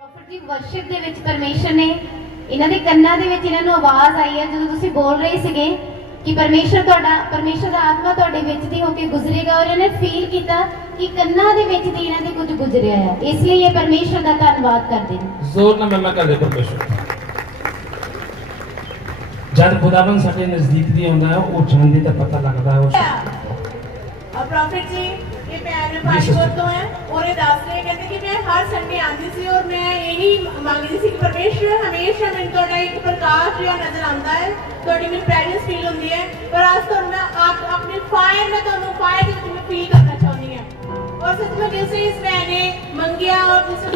Profit ਦੀ worship ਦੇ ਵਿੱਚ ਪਰਮੇਸ਼ਰ ਨੇ ਇਹਨਾਂ ਦੇ ਕੰਨਾਂ ਦੇ ਵਿੱਚ ਇਹਨਾਂ ਨੂੰ ਆਵਾਜ਼ ਆਈ ਹੈ ਜਦੋਂ ਤੁਸੀਂ ਬੋਲ ਰਹੇ ਸੀਗੇ ਕਿ ਪਰਮੇਸ਼ਰ ਦਾ ਆਤਮਾ ਤੁਹਾਡੇ ਵਿੱਚ ਦੀ ਹੋ ਕੇ ਗੁਜ਼ਰੇਗਾ ਔਰ ਇਹਨੇ ਫੀਲ ਕੀਤਾ ਕਿ ਕੰਨਾਂ ਦੇ ਵਿੱਚ ਦੀ ਇਹਨਾਂ ਦੇ ਕੁਝ ਗੁਜ਼ਰਿਆ ਹੈ, ਇਸ ਲਈ ਇਹ ਪਰਮੇਸ਼ਰ ਦਾ ਧੰਨਵਾਦ ਕਰਦੇ ਨੇ। ਜ਼ੋਰ ਨਾਲ ਮੈਂ ਕਰਦੇ ਪਰਮੇਸ਼ਰ। ਜਦ ਖੁਦਾਵੰਦ ਸਾਡੇ ਨਜ਼ਦੀਕ ਦੀ ਆਉਂਦਾ ਹੈ ਉਹ ਜਾਣਦੇ ਤਾਂ ਪਤਾ ਲੱਗਦਾ ਹੈ और प्रॉफिट जी ये मैं पानीपुर तो है और ये दस रहे कहते कि मैं हर संडे आती सी और मैं यही मांगती सी कि परमेश्वर हमेशा मैंने थोड़ा एक प्रकाश जो नजर आता है थोड़ी मेरी प्रेजेंस फील होती है पर आज तो मैं अपनी फायर में तो फायर में फील करना चाहती हूँ और सच में जैसे इस मैंने मंगिया और जैसे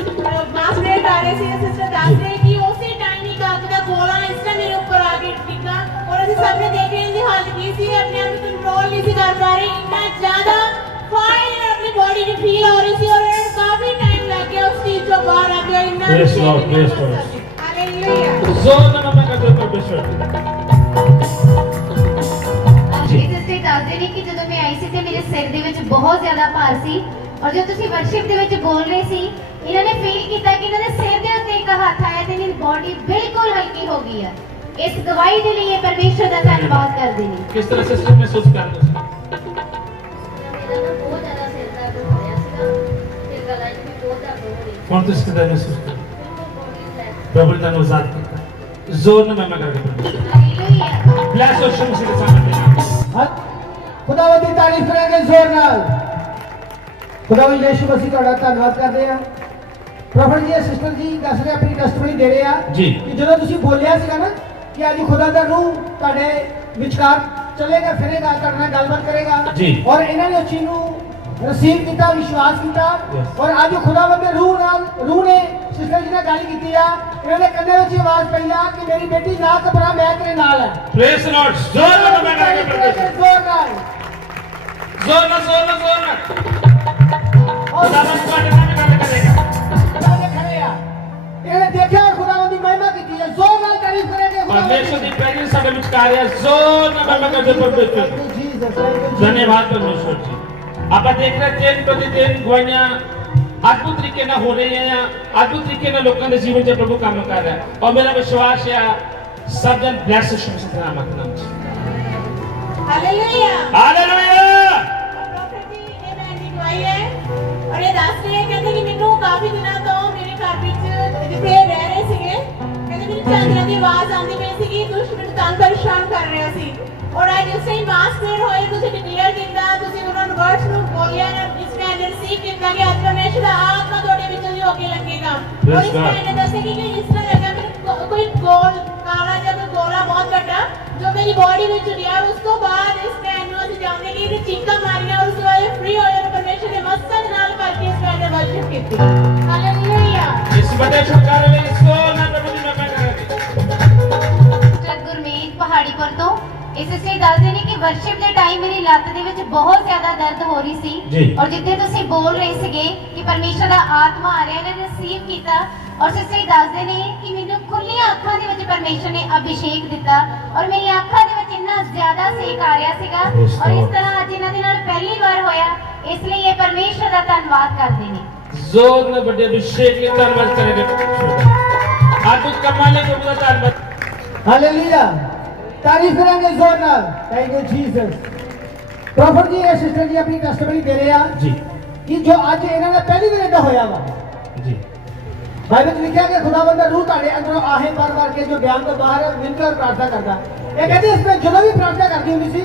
मास रेट आ रहे थे सिस्टर दस रहे कि उसी टाइम ही कागज का गोला इसने मेरे ऊपर आके टिका और ऐसे सबने देख रहे हैं हालत की सी अपने आप कंट्रोल नहीं सी कर पा रही इतना ज्यादा फायर अपनी बॉडी में फील हो रही थी और काफी टाइम लग गया उस चीज को बाहर आ गया इतना हालेलुया जोर ਨਾਲ ਮੈਂ ਕਰਦੇ ਪਰਮੇਸ਼ਰ। ਜੀ ਤੁਸੀਂ ਦੱਸਦੇ ਨੇ ਕਿ ਜਦੋਂ ਮੈਂ ਆਈ ਸੀ ਤੇ ਮੇਰੇ ਸਿਰ ਦੇ ਵਿੱਚ ਬਹੁਤ ਜ਼ਿਆਦਾ ਭਾਰ ਸੀ ਔਰ ਜਦੋਂ ਤੁਸੀਂ ਵਰਸ਼ਿਪ ਦੇ ਵਿੱਚ ਬੋਲ ਰਹੇ ਸੀ ਇਹਨਾਂ ਨੇ ਫੀਲ ਕੀਤਾ ਕਿ ਇਹਨਾਂ ਦੇ ਸਿਰ ਦੇ ਉੱਤੇ ਇੱਕ ਹੱਥ ਆਇਆ ਤੇ ਇਹਨਾਂ ਦੀ ਬੋਡੀ ਬਿਲਕੁਲ ਹਲਕੀ ਹੋ ਗਈ ਹੈ। ਇਸ ਗਵਾਹੀ ਦੇ ਲਈ ਇਹ ਪਰਮੇਸ਼ਰ ਦਾ ਧੰਨਵਾਦ ਕਰਦੇ ਨੇ। ਕਿਸ ਤਰ੍ਹਾਂ ਸਿਸਟਮ ਮਹਿਸੂਸ ਕਰਦੇ ਹੋ? ਬਹੁਤ ਜ਼ਿਆਦਾ ਸਿਰ ਦਰਦ ਹੋ ਰਿਹਾ ਸੀਗਾ ਤੇ ਗਲਾ ਵਿੱਚ ਵੀ ਬਹੁਤ ਦਰਦ ਹੋ ਰਹੀ ਹੁਣ ਤੁਸੀਂ ਕਿਦਾਂ ਮਹਿਸੂਸ ਕਰਦੇ? प्रभु ने आजाद किया। जोर में मैं करके परमेश्वर। ਹਾਲੇਲੂਇਆ। ब्लेस और शम्स के सामने खुदावंद की तारीफ करेंगे जोर नाल। खुदावंद यीशु मसीह का धन्यवाद करते हैं। प्रॉफिट जी सिस्टर जी दस रहे अपनी टेस्टमनी दे रहे हैं जी कि ਜਦੋਂ ਤੁਸੀਂ ਬੋਲਿਆ ਸੀਗਾ ਨਾ ਕਿ ਅੱਜ ਖੁਦਾ ਦਾ ਰੂਹ ਤੁਹਾਡੇ ਵਿਚਕਾਰ ਚਲੇਗਾ ਫਿਰੇਗਾ ਤੁਹਾਡੇ ਨਾਲ ਗੱਲਬਾਤ ਕਰੇਗਾ ਜੀ ਔਰ ਇਹਨਾਂ ਨੇ ਉਸ ਚੀਜ਼ ਨੂੰ रिसीव किया विश्वास किया और आज खुदावंद दे रूह ने सिस्टर जी ने गल की इन्होंने कन्ने विच आवाज पई आ कि मेरी बेटी ना घबरा मैं तेरे नाल है। Praise the Lord. जोर में मैं करके परमेश्वर। जोर नाल जोर ना और दादा तुम्हारे नाम में गल करेगा खुदा खड़े आ इन्होंने देखा और खुदावंद की महिमा की है। जोर नाल तारीफ करेंगे परमेश्वर की प्रेजेंस ਸਾਡੇ ਵਿੱਚ कार्य जोर में मैं करके परमेश्वर। धन्यवाद परमेश्वर जी। आप देख रहे दिन प्रतिदिन गवाहियां अद्भुत तरीके ਨਾਲ ਹੋ ਰਹੀਆਂ ਆ अद्भुत तरीके ਨਾਲ ਲੋਕਾਂ ਦੇ ਜੀਵਨ 'ਚ ਪ੍ਰਭੂ ਕੰਮ ਕਰ ਰਿਹਾ ਔਰ ਮੇਰਾ ਵਿਸ਼ਵਾਸ ਹੈ ਸਭ ਜਨ ਬਲੈਸ ਸ਼ਮਸ ਦਾ ਨਾਮ ਚ हालेलुया हालेलुया। प्रॉफिट जी ये मैं की गवाही है और ये दस रहे कहते कि ਮੈਨੂੰ ਕਾਫੀ ਦਿਨਾਂ ਤੋਂ ਮੇਰੇ ਘਰ ਵਿੱਚ ਜਿੱਥੇ ਰਹਿ ਰਹੇ ਸੀਗੇ ਕਹਿੰਦੇ ਮੈਨੂੰ ਚਾਂਦਰਾ ਦੀ ਆਵਾਜ਼ ਆਉਂਦੀ ਪਈ ਸੀ ਕਿ ਦੁਸ਼ਮਣ ਮੈਨੂੰ ਤੰਗ ਪਰੇਸ਼ਾਨ ਕਰ ਰਿਹਾ ਸੀ और आज जिस ही मास प्रेयर होए तुझे डिक्लेयर किया तुझे उन्होंने वर्ड्स नु बोलिया इसमें रिसीव किया कि आज परमेश्वर दा आत्मा तोड़े विच ही होके लगेगा और इसमें मैंने दसे कि इस तरह लगा मेरे कोई गोल काला जब गोला बहुत बड़ा जो मेरी बॉडी में जुड़िया उस तो बाद इसमें नु ਅਸੀਂ ਜਾਣਦੇ ਕਿ ਇਹ ਚੀਕਾਂ ਮਾਰੀਆਂ और उसके बाद फ्री होए और परमेश्वर ने मस्तक नाल करके इस मैंने वर्शिप की हालेलुया। इस बड़े छुटकारे में इसको ना प्रभु जी मैं ਜਦ ਗੁਰਮੀਤ ਪਹਾੜੀਪੁਰ ਤੋਂ ਇਸ ਲਈ ਦੱਸਦੇ ਨੇ ਕਿ ਵਰਸ਼ਿਪ ਦੇ ਟਾਈਮ ਮੇਰੀ ਲੱਤ ਦੇ ਵਿੱਚ ਬਹੁਤ ਜ਼ਿਆਦਾ ਦਰਦ ਹੋ ਰਹੀ ਸੀ ਔਰ ਜਿੱਥੇ ਤੁਸੀਂ ਬੋਲ ਰਹੇ ਸੀਗੇ ਕਿ ਪਰਮੇਸ਼ਰ ਦਾ ਆਤਮਾ ਆ ਰਿਹਾ ਨੇ ਰਿਸੀਵ ਕੀਤਾ ਔਰ ਸਿਸਟਰ ਦੱਸਦੇ ਨੇ ਕਿ ਮੈਨੂੰ ਖੁੱਲੀਆਂ ਅੱਖਾਂ ਦੇ ਵਿੱਚ ਪਰਮੇਸ਼ਰ ਨੇ ਅਭਿਸ਼ੇਕ ਦਿੱਤਾ ਔਰ ਮੇਰੀ ਅੱਖਾਂ ਦੇ ਵਿੱਚ ਇੰਨਾ ਜ਼ਿਆਦਾ ਸੇਕ ਆ ਰਿਹਾ ਸੀਗਾ ਔਰ ਇਸ ਤਰ੍ਹਾਂ ਅੱਜ ਇਹਨਾਂ ਦੇ ਨਾਲ ਪਹਿਲੀ ਵਾਰ ਹੋਇਆ ਇਸ ਲਈ ਇਹ ਪਰਮੇਸ਼ਰ ਦਾ ਧੰਨਵਾਦ ਕਰਦੇ ਨੇ। जोर में बड़े अभिषेक के धन्यवाद करेंगे आज कुछ कमाने को पूरा धन्यवाद। हालेलुया तारीफ करेंगे जोर नाल। Thank you Jesus. प्रॉफिट जी ये सिस्टर जी अपनी टेस्टमनी दे रहे हैं जी कि जो आज इन्हां दा पहली वार इदा होया वा जी बाइबल में लिखा है कि खुदावंद दा रूह ਤੁਹਾਡੇ ਅੰਦਰੋਂ ਆਹੇ ਬਾਰ-ਬਾਰ ਕੇ ਜੋ ਬਿਆਨ ਤੋਂ ਬਾਹਰ ਵਿੰਕਰ ਪ੍ਰਾਰਥਨਾ ਕਰਦਾ ਇਹ ਕਹਿੰਦੇ ਇਸ ਵਿੱਚ ਜਦੋਂ ਵੀ ਪ੍ਰਾਰਥਨਾ ਕਰਦੀ ਹੁੰਦੀ ਸੀ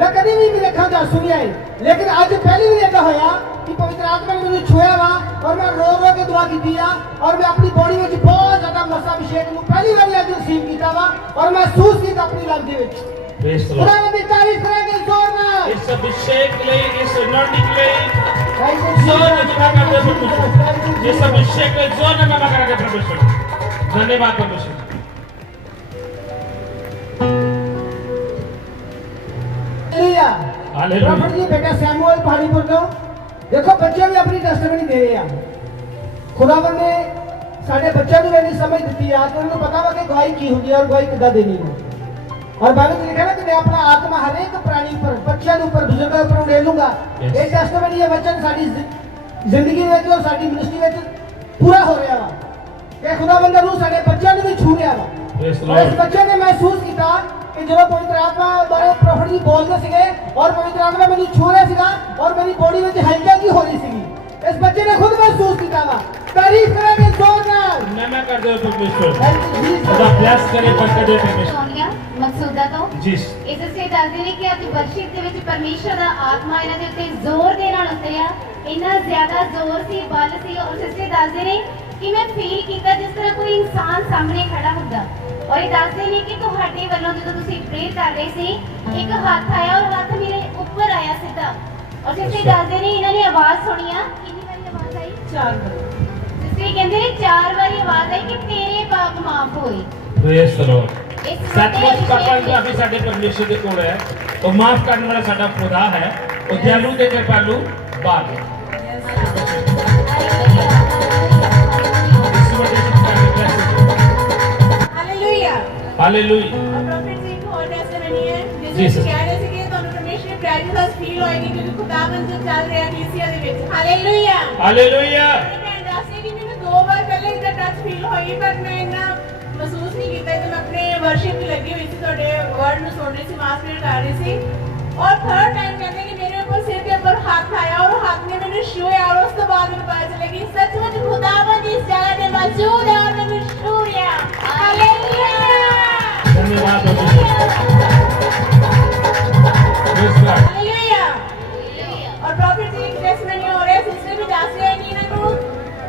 मैं कभी भी मेरे ਅੱਖਾਂ ਦਾ ਸੁਣੀ ਆਈ लेकिन आज पहली बार ऐसा होया कि पवित्र आत्मा ने मुझे छुआ वा और मैं रो के दुआ की और मैं अपनी बॉडी में बहुत ज्यादा मसा अभिषेक को पहली बार आज रिसीव किया वा और महसूस किया अपनी life they which. Praise the Lord. खुदावंद की तारीफ करेंगे जोर नाल। इस अभिषेक के लिए इस anointing के लिए थैंक यू जोर में मैं करते परमेश्वर। इस अभिषेक के जोर में मैं करके परमेश्वर। धन्यवाद परमेश्वर। हालेलुया। प्रॉफिट जी बेटा सैमुअल पहाड़ीपुर तो देखो बच्चे भी अपनी टेस्टमनी दे रहे हैं। खुदावंद ने साडे बच्चों को इतनी समझ दी है कि उन्हें पता वा कि गवाही की होती है और गवाही किदा देनी है और बाइबल में लिखा है ना कि मैं अपना आत्मा हर एक प्राणी पर बच्चों के ऊपर बुजुर्गों के ऊपर उड़ेलूंगा। ये टेस्टमनी ये वचन साडी जिंदगी में और साडी मिनिस्ट्री में पूरा हो रहा है ਕਿ ਖੁਦਾਵੰਦ ਦਾ ਰੂਹ ਸਾਡੇ ਬੱਚਿਆਂ ਨੂੰ ਵੀ ਛੂ ਰਿਹਾ ਵਾ Praise the ਔਰ ਇਸ Lord. ਬੱਚੇ ਨੇ ਮਹਿਸੂਸ ਕੀਤਾ ਕਿ ਜਦੋਂ ਪਵਿੱਤਰ ਆਤਮਾ ਬਾਰੇ ਪ੍ਰੋਫਟ ਜੀ ਬੋਲਦੇ ਸੀਗੇ ਔਰ ਪਵਿੱਤਰ ਆਤਮਾ ਮੈਨੂੰ ਛੂ ਰਿਹਾ ਸੀਗਾ ਔਰ ਮੇਰੀ ਬੋਡੀ ਵਿੱਚ ਹਲਚਲ ਜੀ ਹੋ ਰਹੀ ਸੀਗੀ ਇਸ ਬੱਚੇ ਨੇ ਖੁਦ ਮਹਿਸੂਸ ਕੀਤਾ ਵਾ ਤਾਰੀਫ ਕਰਾਂਗੇ ਜ਼ੋਰ ਨਾਲ महिमा कर दो परमेश्वर Thank you, Jesus. खुदा ब्लेस करे बरकत दे परमेश्वर ਸੋਨੀਆ ਮਕਸੂਦਾ ਤੋਂ जी ਇਸ ਸੇ ਦੱਸਦੇ ਨੇ ਕਿ ਅੱਜ ਵਰਸ਼ਿਪ ਦੇ ਵਿੱਚ ਪਰਮੇਸ਼ਰ ਦਾ ਆਤਮਾ ਇਹਨਾਂ ਦੇ ਉੱਤੇ ਜ਼ੋਰ ਦੇ ਨਾਲ ਉਤਰਿਆ ਇੰਨਾ ਜ਼ਿਆਦਾ ਜ਼ੋਰ ਸੀ ਬਲ ਸੀ ਔਰ ਸਿਸਟਰ ਦੱਸਦੇ ਨੇ ਕਿ ਮੈਂ ਫੀਲ ਕੀਤਾ ਜਿਸ ਤਰ੍ਹਾਂ ਕੋਈ ਇਨਸਾਨ ਸਾਹਮਣੇ ਖੜਾ ਹੁੰਦਾ ਔਰ ਇਹ ਦੱਸਦੇ ਨੇ ਕਿ ਤੁਹਾਡੇ ਵੱਲੋਂ ਜਦੋਂ ਤੁਸੀਂ ਪ੍ਰੇ ਕਰ ਰਹੇ ਸੀ ਇੱਕ ਹੱਥ ਆਇਆ ਔਰ ਹੱਥ ਮੇਰੇ ਉੱਪਰ ਆਇਆ ਸਿੱਧਾ ਔਰ ਸਿਸਟਰ ਦੱਸਦੇ ਨੇ ਇਹਨਾਂ ਨੇ ਆਵਾਜ਼ ਸੁਣੀ ਆ ਕਿੰਨੀ ਵਾਰੀ ਆਵਾਜ਼ ਆਈ 4 बार ਸਿਸਟਰ ਕਹਿੰਦੇ ਨੇ 4 ਵਾਰੀ ਆਵਾਜ਼ ਆਈ ਕਿ ਤੇਰੇ ਪਾਪ ਮਾਫ ਹੋਏ प्रेज द लॉर्ड ਇਸ सचमुच पापा जो अभी साडे परमेश्वर दे कोल है वो माफ करने वाला साडा खुदा है वो दयालु ते कृपालु बाप है इस वजह से साडे blessed हालेलुया हालेलुया और प्रॉफिट जी को और टेस्टिमनी है जी, जिसे सर। कह रहे थे कि ਤੁਹਾਨੂੰ ਪਰਮੇਸ਼ਰ ਦੀ ਪ੍ਰੈਜ਼ੈਂਸ ਫੀਲ ਹੋਏਗੀ ਕਿਉਂਕਿ ਖੁਦਾਵੰਦ ਜੋ ਚੱਲ ਰਿਹਾ ਕਲੀਸਿਆ ਦੇ ਵਿੱਚ ਹਾਲੇਲੂਇਆ हालेलुया ਮੈਂ ਦੱਸਦੀ ਕਿ ਮੈਨੂੰ 2 ਵਾਰ ਪਹਿਲੇ ਇਹਦਾ ਟੱਚ ਫੀਲ ਹੋਈ ਪਰ ਮੈਂ ਇੰਨਾ ਮਹਿਸੂਸ ਨਹੀਂ ਕੀਤਾ ਕਿ ਮੈਂ ਆਪਣੇ ਵਰਸ਼ਿਪ 'ਚ ਲੱਗੀ ਹੋਈ ਸੀ ਤੁਹਾਡੇ ਵਰਡ ਨੂੰ ਸੁਣ ਰਹੀ ਸੀ ਮਾਸਟਰ ਕਰ ਰਹੀ ਸੀ और थर्ड टाइम कहते हैं कि मेरे ऊपर सिर के ऊपर हाथ आया और हाथ ने मैंने छुआ और उस तो बाद में पता चला कि सचमुच खुदावंद इस जगह पे मौजूद है और मैंने छू लिया हालेलुया धन्यवाद परमेश्वर प्रेज गॉड हालेलुया और प्रॉफिट जी एक टेस्टिमनी हो रहा है सिस्टर भी दस रहे हैं कि इन्हों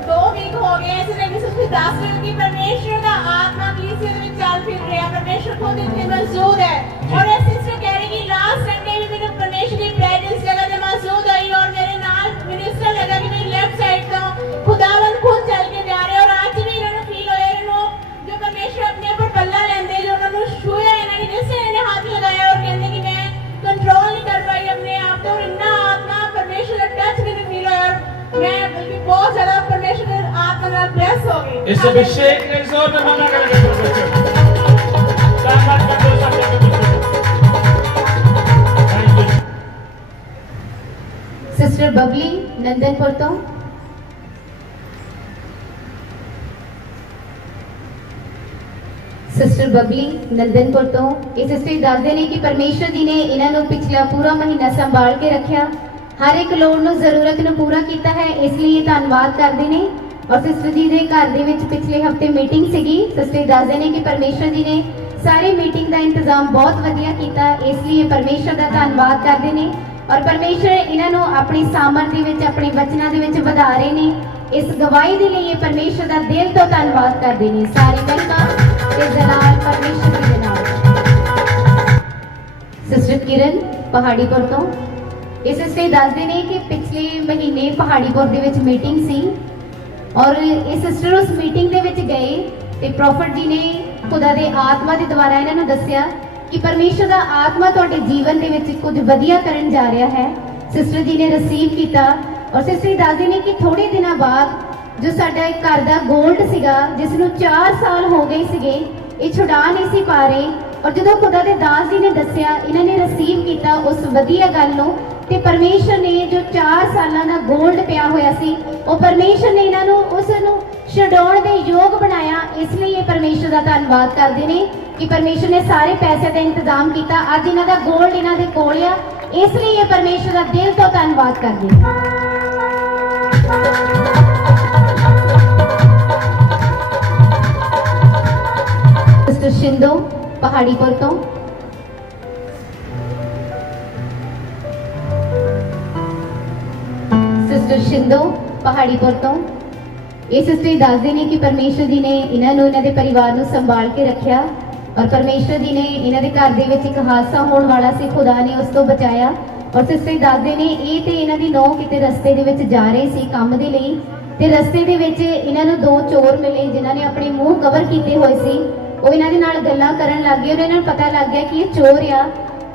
2 वीक हो गए ऐसे लगे सिस्टर दस रहे हैं कि परमेश्वर का आत्मा कलीसिया में चल फिर रहा परमेश्वर खुद इतने मौजूद है और ये सिस्टर कह रही कि लास्ट संडे भी मेरे परमेश्वर की प्रेजेंस जगह पे मौजूद आई और मेरे नाल मिनिस्टर लगा कि मेरी लेफ्ट साइड तो खुदावंद खुद चल के जा रहे और आज भी इन्होंने फील होया इन्हों जो परमेश्वर अपने ऊपर पल्ला लेंदे जो उन्होंने छुया इन्होंने जैसे इन्होंने हाथ लगाया और कहते कि मैं कंट्रोल नहीं कर पाई अपने आप को और इतना आत्मा परमेश्वर का टच करके फील होया और मैं बल्कि बहुत ज्यादा परमेश्वर के आत्मा नाल ब्लेस हो गई इस अभिषेक ने जोर में महिमा करेंगे परमेश्वर धन्यवाद कर दो सबके परमेश्वर थैंक यू ਸਿਸਟਰ ਬਬਲੀ ਨੰਦਨਪੁਰ ਤੋਂ ਸਿਸਟਰ ਬਬਲੀ ਨੰਦਨਪੁਰ ਤੋਂ ਇਹ ਸਿਸਟਰ ਦੱਸਦੇ ਨੇ ਕਿ ਪਰਮੇਸ਼ਰ ਜੀ ਨੇ ਇਹਨਾਂ ਨੂੰ ਪਿਛਲਾ ਪੂਰਾ ਮਹੀਨਾ ਸੰਭਾਲ ਕੇ ਰੱਖਿਆ ਹਰ ਇੱਕ ਲੋੜ ਨੂੰ ਜ਼ਰੂਰਤ ਨੂੰ ਪੂਰਾ ਕੀਤਾ ਹੈ ਇਸ ਲਈ ਇਹ ਧੰਨਵਾਦ ਕਰਦੇ ਨੇ ਔਰ ਸਿਸਟਰ ਜੀ ਦੇ ਘਰ ਦੇ ਵਿੱਚ ਪਿਛਲੇ ਹਫਤੇ ਮੀਟਿੰਗ ਸੀਗੀ ਸਿਸਟਰ ਦੱਸਦੇ ਨੇ ਕਿ ਪਰਮੇਸ਼ਰ ਜੀ ਨੇ ਸਾਰੀ ਮੀਟਿੰਗ ਦਾ ਇੰਤਜ਼ਾਮ ਬਹੁਤ ਵਧੀਆ ਕੀਤਾ ਇਸ ਲਈ ਇਹ ਪਰਮੇਸ਼ਰ ਦਾ ਧੰਨਵਾਦ ਕਰਦੇ ਨੇ ਔਰ ਪਰਮੇਸ਼ਰ ਇਹਨਾਂ ਨੂੰ ਆਪਣੀ ਸਾਮਰਥ ਦੇ ਵਿੱਚ ਆਪਣੇ ਵਚਨਾਂ ਦੇ ਵਿੱਚ ਵਧਾ ਰਹੇ ਨੇ ਇਸ ਗਵਾਹੀ ਦੇ ਲਈ ਇਹ ਪਰਮੇਸ਼ਰ ਦਾ ਦਿਲ ਤੋਂ ਧੰਨਵਾਦ ਕਰਦੇ ਨੇ ਸਾਰੀ ਮਹਿਮਾ ਤੇ ਜਲਾਲ ਪਰਮੇਸ਼ਰ ਦੀ ਦੇ ਨਾਲ ਸਿਸਟਰ ਕਿਰਨ ਪਹਾੜੀਪੁਰ ਤੋਂ ਇਹ ਸਿਸਟਰ ਦੱਸਦੇ ਨੇ ਕਿ ਪਿਛਲੇ ਮਹੀਨੇ ਪਹਾੜੀਪੁਰ ਦੇ ਵਿੱਚ ਮੀਟਿੰਗ ਸੀ ਔਰ ਇਹ ਸਿਸਟਰ ਉਸ ਮੀਟਿੰਗ ਦੇ ਵਿੱਚ ਗਏ ਤੇ ਪ੍ਰੋਫਟ ਜੀ ਨੇ ਖੁਦਾ ਦੇ ਆਤਮਾ ਦੇ ਦੁਆਰਾ ਇਹਨਾਂ ਨੂੰ ਦੱਸਿਆ ਕਿ ਪਰਮੇਸ਼ਰ ਦਾ ਆਤਮਾ ਤੁਹਾਡੇ ਜੀਵਨ ਦੇ ਵਿੱਚ ਕੁਝ ਵਧੀਆ ਕਰਨ ਜਾ ਰਿਹਾ ਹੈ ਸਿਸਟਰ ਜੀ ਨੇ ਰਿਸੀਵ ਕੀਤਾ ਔਰ ਸਿਸਟਰ ਦੱਸਦੇ ਨੇ ਕਿ ਥੋੜੇ ਦਿਨਾਂ ਬਾਅਦ ਜੋ ਸਾਡਾ ਇੱਕ ਘਰ ਦਾ 골ਡ ਸੀਗਾ ਜਿਸ ਨੂੰ 4 ਸਾਲ ਹੋ ਗਏ ਸੀਗੇ ਇਹ ਛੁਡਾ ਨਹੀਂ ਸੀ ਪਾ ਰਹੇ ਔਰ ਜਦੋਂ ਖੁਦਾ ਦੇ ਦਾਸ ਜੀ ਨੇ ਦੱਸਿਆ ਇਹਨਾਂ ਨੇ ਰਿਸੀਵ ਕੀਤਾ ਉਸ ਵਧੀਆ ਗੱਲ ਨੂੰ ਤੇ ਪਰਮੇਸ਼ਰ ਨੇ ਜੋ 4 ਸਾਲਾਂ ਦਾ 골ਡ ਪਿਆ ਹੋਇਆ ਸੀ ਉਹ ਪਰਮੇਸ਼ਰ ਨੇ ਇਹਨਾਂ ਨੂੰ ਉਸ ਨੂੰ ਛਡਾਉਣ ਦੇ ਯੋਗ ਬਣਾਇਆ ਇਸ ਲਈ ਇਹ ਪਰਮੇਸ਼ਰ ਦਾ ਧੰਨਵਾਦ ਕਰਦੇ ਨੇ ਕਿ ਪਰਮੇਸ਼ਰ ਨੇ ਸਾਰੇ ਪੈਸੇ ਦਾ ਇੰਤਜ਼ਾਮ ਕੀਤਾ ਅੱਜ ਇਹਨਾਂ ਦਾ 골ਡ ਇਹਨਾਂ ਦੇ ਕੋਲ ਆ ਇਸ ਲਈ ਇਹ ਪਰਮੇਸ਼ਰ ਦਾ ਦਿਲ ਤੋਂ ਧੰਨਵਾਦ ਕਰਦੇ ਨੇ ਸਿਸਟਰ ਸ਼ਿੰਦੋ ਪਹਾੜੀਪੁਰ ਤੋਂ ਸਿਸਟਰ ਸ਼ਿੰਦੋ ਪਹਾੜੀਪੁਰ ਤੋਂ ਇਹ ਸਿਸਟਰ ਦੱਸਦੇ ਨੇ ਕਿ ਪਰਮੇਸ਼ਰ ਜੀ ਨੇ ਇਹਨਾਂ ਨੂੰ ਇਹਨਾਂ ਦੇ ਪਰਿਵਾਰ ਨੂੰ ਸੰਭਾਲ ਕੇ ਰੱਖਿਆ ਔਰ ਪਰਮੇਸ਼ਰ ਜੀ ਨੇ ਇਹਨਾਂ ਦੇ ਘਰ ਦੇ ਵਿੱਚ ਇੱਕ ਹਾਦਸਾ ਹੋਣ ਵਾਲਾ ਸੀ ਖੁਦਾ ਨੇ ਉਸ ਤੋਂ ਬਚਾਇਆ ਔਰ ਸਿਸਟਰ ਦੱਸਦੇ ਨੇ ਇਹ ਤੇ ਇਹਨਾਂ ਦੀ ਨੌਂ ਕਿਤੇ ਰਸਤੇ ਦੇ ਵਿੱਚ ਜਾ ਰਹੇ ਸੀ ਕੰਮ ਦੇ ਲਈ ਤੇ ਰਸਤੇ ਦੇ ਵਿੱਚ ਇਹਨਾਂ ਨੂੰ 2 ਚੋਰ ਮਿਲੇ ਜਿਨ੍ਹਾਂ ਨੇ ਆਪਣੇ ਮੂੰਹ ਕਵਰ ਕੀਤੇ ਹੋਏ ਸੀ ਉਹ ਇਹਨਾਂ ਦੇ ਨਾਲ ਗੱਲਾਂ ਕਰਨ ਲੱਗ ਗਏ ਔਰ ਇਹਨਾਂ ਨੂੰ ਪਤਾ ਲੱਗ ਗਿਆ ਕਿ ਇਹ ਚੋਰ ਆ